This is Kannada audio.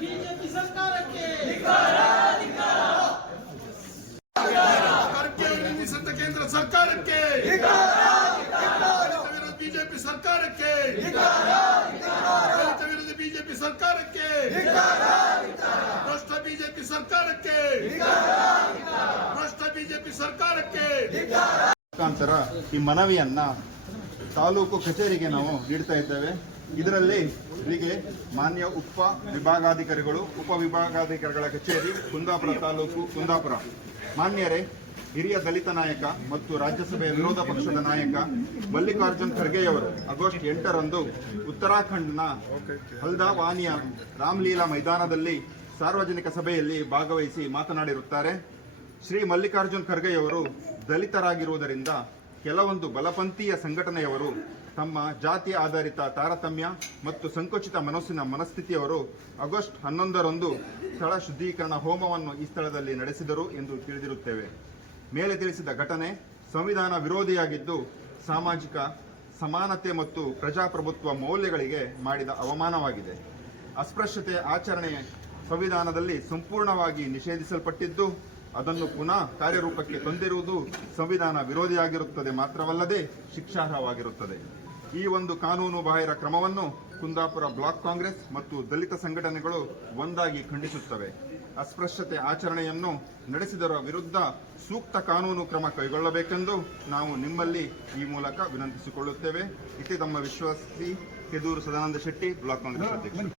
ಬಿಜೆಪಿ ಸರ್ಕಾರಕ್ಕೆ ಕೇಂದ್ರ ಸರ್ಕಾರಕ್ಕೆ ಬಿಜೆಪಿ ಸರ್ಕಾರಕ್ಕೆ ದಲಿತ ವಿರೋಧಿ ಬಿಜೆಪಿ ಸರ್ಕಾರಕ್ಕೆ ಭ್ರಷ್ಟ ಬಿಜೆಪಿ ಸರ್ಕಾರಕ್ಕೆ ಭ್ರಷ್ಟ ಬಿಜೆಪಿ ಸರ್ಕಾರಕ್ಕೆ ಮುಖಾಂತರ ಈ ಮನವಿಯನ್ನ ತಾಲೂಕು ಕಚೇರಿಗೆ ನಾವು ನೀಡ್ತಾ ಇದ್ದೇವೆ. ಇದರಲ್ಲಿ ಹೀಗೆ ಮಾನ್ಯ ಉಪವಿಭಾಗಾಧಿಕಾರಿಗಳ ಕಚೇರಿ ಕುಂದಾಪುರ ತಾಲೂಕು ಕುಂದಾಪುರ, ಮಾನ್ಯರೇ, ಹಿರಿಯ ದಲಿತ ನಾಯಕ ಮತ್ತು ರಾಜ್ಯಸಭೆಯ ವಿರೋಧ ಪಕ್ಷದ ನಾಯಕ ಮಲ್ಲಿಕಾರ್ಜುನ್ ಖರ್ಗೆಯವರು ಆಗಸ್ಟ್ 8ರಂದು ಉತ್ತರಾಖಂಡ್ನ ಹಲ್ದಾವಾನಿಯ ರಾಮ್ಲೀಲಾ ಮೈದಾನದಲ್ಲಿ ಸಾರ್ವಜನಿಕ ಸಭೆಯಲ್ಲಿ ಭಾಗವಹಿಸಿ ಮಾತನಾಡಿರುತ್ತಾರೆ. ಶ್ರೀ ಮಲ್ಲಿಕಾರ್ಜುನ್ ಖರ್ಗೆಯವರು ದಲಿತರಾಗಿರುವುದರಿಂದ ಕೆಲವೊಂದು ಬಲಪಂಥೀಯ ಸಂಘಟನೆಯವರು ತಮ್ಮ ಜಾತಿ ಆಧಾರಿತ ತಾರತಮ್ಯ ಮತ್ತು ಸಂಕುಚಿತ ಮನಸ್ಥಿತಿಯವರು ಆಗಸ್ಟ್ 11ರಂದು ಸ್ಥಳ ಶುದ್ಧೀಕರಣ ಹೋಮವನ್ನು ಈ ಸ್ಥಳದಲ್ಲಿ ನಡೆಸಿದರು ಎಂದು ತಿಳಿದಿರುತ್ತೇವೆ. ಮೇಲೆ ತಿಳಿಸಿದ ಘಟನೆ ಸಂವಿಧಾನ ವಿರೋಧಿಯಾಗಿದ್ದು ಸಾಮಾಜಿಕ ಸಮಾನತೆ ಮತ್ತು ಪ್ರಜಾಪ್ರಭುತ್ವ ಮೌಲ್ಯಗಳಿಗೆ ಮಾಡಿದ ಅವಮಾನವಾಗಿದೆ. ಅಸ್ಪೃಶ್ಯತೆ ಆಚರಣೆ ಸಂವಿಧಾನದಲ್ಲಿ ಸಂಪೂರ್ಣವಾಗಿ ನಿಷೇಧಿಸಲ್ಪಟ್ಟಿದ್ದು ಅದನ್ನು ಪುನಃ ಕಾರ್ಯರೂಪಕ್ಕೆ ತಂದಿರುವುದು ಸಂವಿಧಾನ ವಿರೋಧಿಯಾಗಿರುತ್ತದೆ ಮಾತ್ರವಲ್ಲದೆ ಶಿಕ್ಷಾರ್ಹವಾಗಿರುತ್ತದೆ. ಈ ಒಂದು ಕಾನೂನು ಬಾಹಿರ ಕ್ರಮವನ್ನು ಕುಂದಾಪುರ ಬ್ಲಾಕ್ ಕಾಂಗ್ರೆಸ್ ಮತ್ತು ದಲಿತ ಸಂಘಟನೆಗಳು ಒಂದಾಗಿ ಖಂಡಿಸುತ್ತವೆ. ಅಸ್ಪೃಶ್ಯತೆ ಆಚರಣೆಯನ್ನು ನಡೆಸಿದರ ವಿರುದ್ಧ ಸೂಕ್ತ ಕಾನೂನು ಕ್ರಮ ಕೈಗೊಳ್ಳಬೇಕೆಂದು ನಾವು ನಿಮ್ಮಲ್ಲಿ ಈ ಮೂಲಕ ವಿನಂತಿಸಿಕೊಳ್ಳುತ್ತೇವೆ. ಇತಿ ತಮ್ಮ ವಿಶ್ವಾಸಿ ಕೆದೂರು ಸದಾನಂದ ಶೆಟ್ಟಿ, ಬ್ಲಾಕ್ ಕಾಂಗ್ರೆಸ್ ಅಧ್ಯಕ್ಷ.